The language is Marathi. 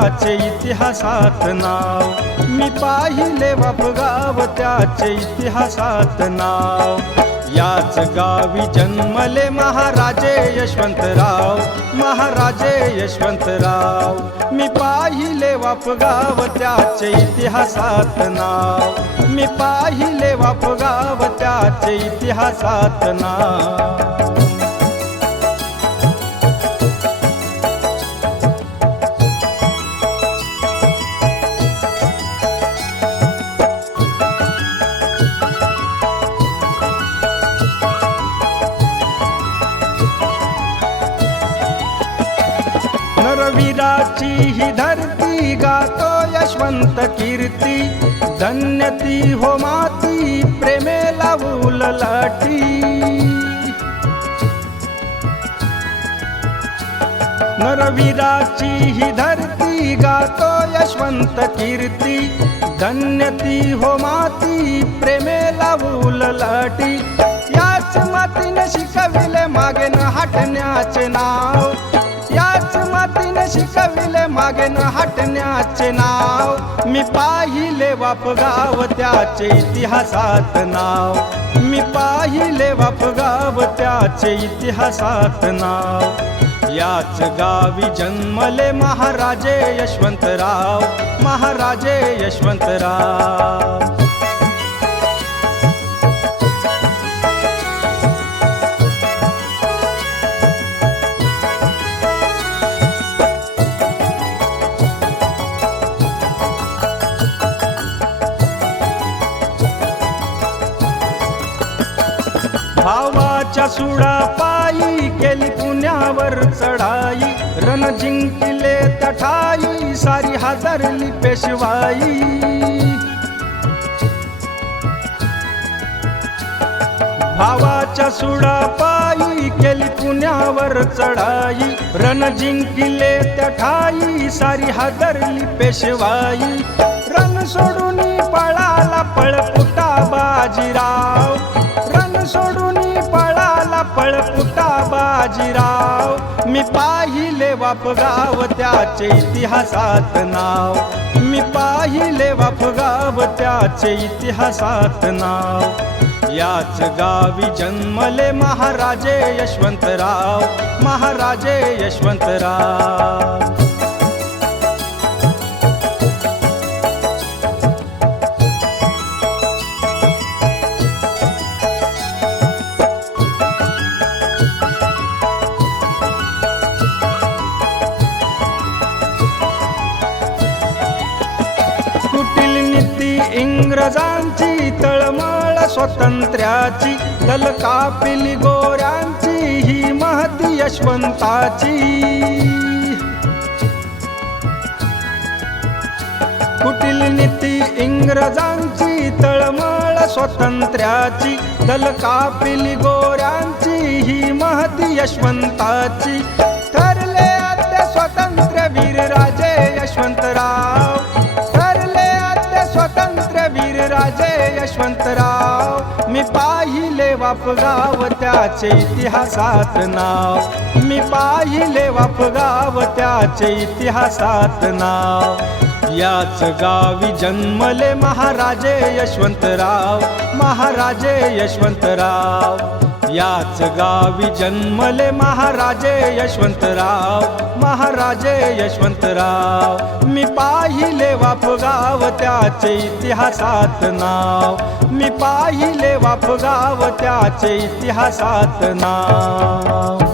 त्याचे इतिहासात नाव। मी पाहिले वापगाव त्याचे इतिहासात नाव। याच गावी जन्मले महाराजे यशवंतराव, महाराजे यशवंतराव। मी पाहिले वापगाव त्याचे इतिहासात नाव। मी पाहिले वापगाव त्याचे इतिहासात नाव। नरवीराची ही धरती गातो यशवंत कीर्ती। धन्य ती हो माती प्रेमेला उललाटी। नरवीराची ही धरती गातो यशवंत कीर्ती। धन्य ती हो माती प्रेमेला उललाटी। याच मातीने शिकविले मागे न हटण्याचे नाव। याच मातीने शिकविले मागे न हटण्याचे नाव। मी पाहिले वापगाव त्याचे इतिहासात नाव। मी पाहिले वापगाव त्याचे इतिहासात नाव। याच गावी जन्मले महाराजे यशवंतराव, महाराजे यशवंतराव। भावाच्या सुडा पायी केली पुण्यावर चढाई। रण जिंकले तठाई सारी हादरली पेशवाई। भावाच्या सुडा पायी केली पुण्यावर चढाई। रण जिंकले तठाई सारी हादरली पेशवाई। रण सोडून पळाला पळपुटा बाजीराव। रण सोडून पळाला पळपुटा बाजीराव। मी पाहिले वापगाव त्याचे इतिहासात नाव। मी पाहिले वापगाव त्याचे इतिहासात नाव। याच गावी जन्मले महाराजे यशवंतराव, महाराजे यशवंतराव। इंग्रजांची तळमळ स्वातंत्र्याची। दल कापिली गोऱ्यांची ही महती यशवंताची। कुटील नीती इंग्रजांची तळमळ स्वातंत्र्याची। दल कापिली गोऱ्यांची ही महती यशवंताची। ठरले आद्य स्वातंत्र्य वीर राजे यशवंतराव। स्वतंत्र वीर राजे यशवंतराव। मी पाहिले वापगाव त्याचे इतिहासात नाव। मी पाहिले वापगाव त्याचे इतिहासात नाव। याच गावी जन्मले महाराजे यशवंतराव, महाराजे यशवंतराव। याच गावी जन्मले महाराजे यशवंतराव, महाराजे यशवंतराव। मी पाहिले वापगाव त्याचे इतिहासात नाव। मी पाहिले वापगाव त्याचे इतिहासात नाव।